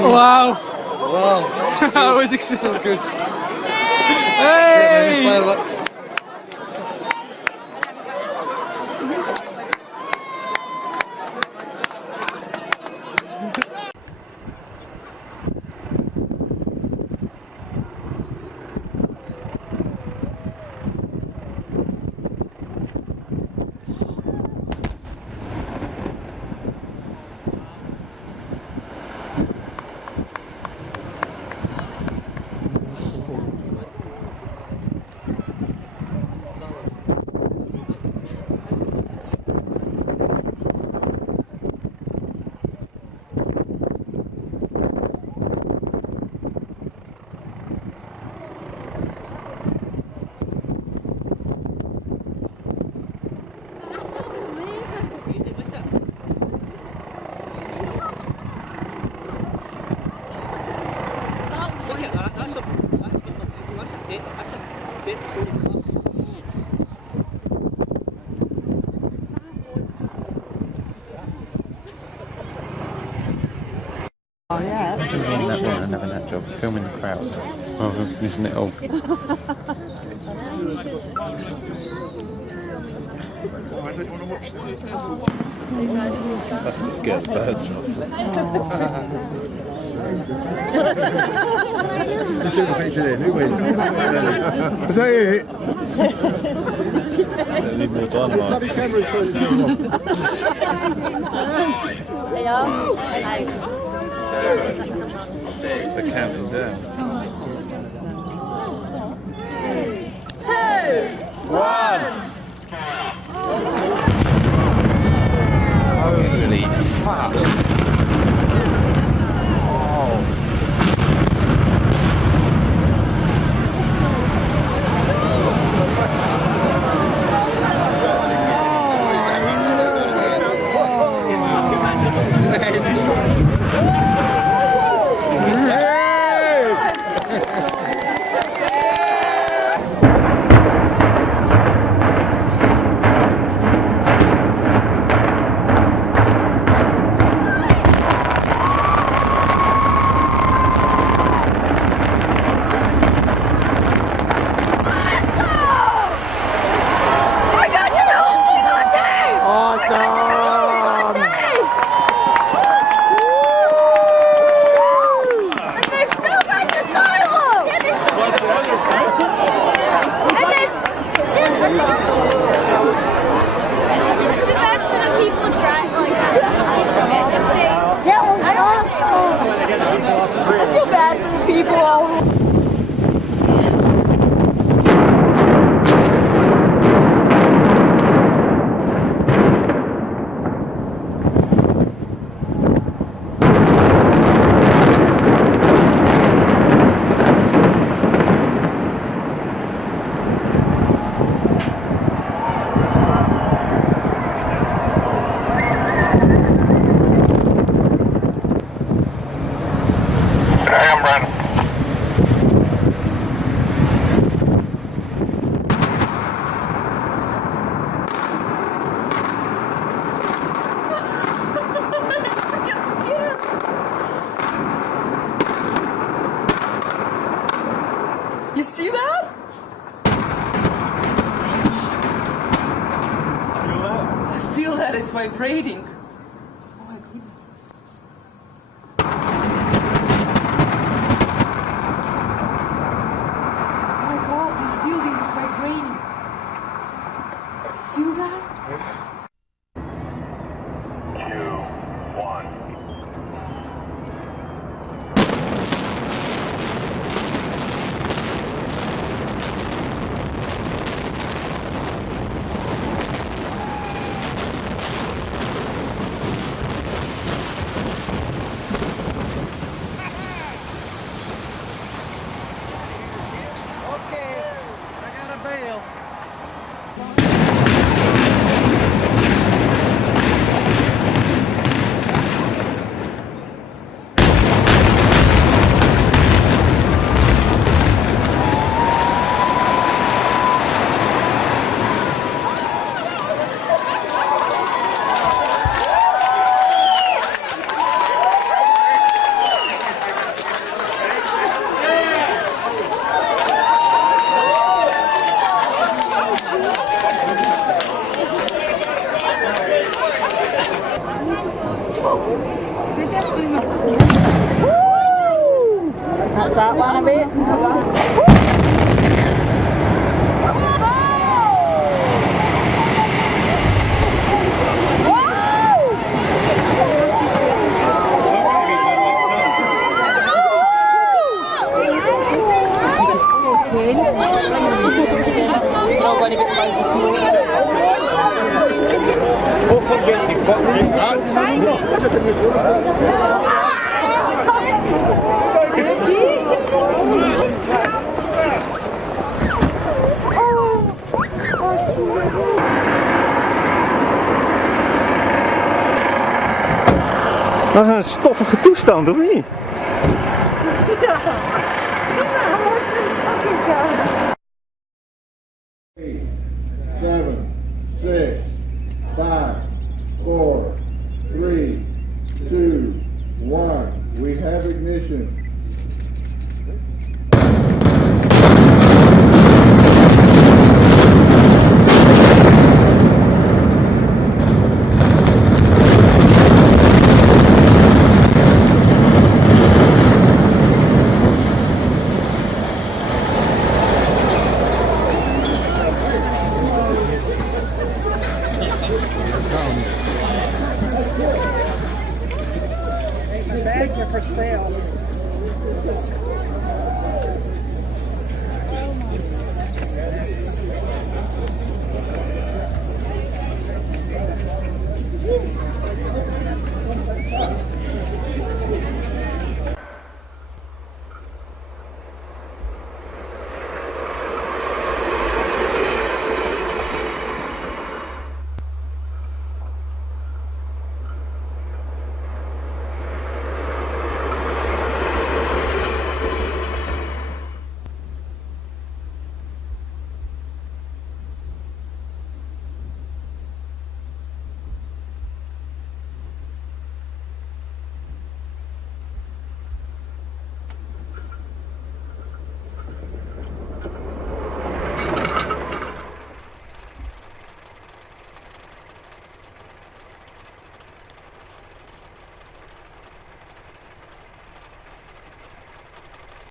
Wow! Wow, That was exciting. so good. Hey! Doing that one and having that job, filming the crowd. Oh, isn't it all? That's to scare the birds off. Was that it? They need more time, Mark. They're counting down. 2, 1. Holy fuck. You see that? Feel that? I feel that it's vibrating. Oh my goodness. Oh my god, this building is vibrating. Feel that? 2, 1. that one a bit. Dat is een stoffige toestand, of niet? 7, 6, 5, 4, 3, 2, 1. We have ignition. Bags are for sale.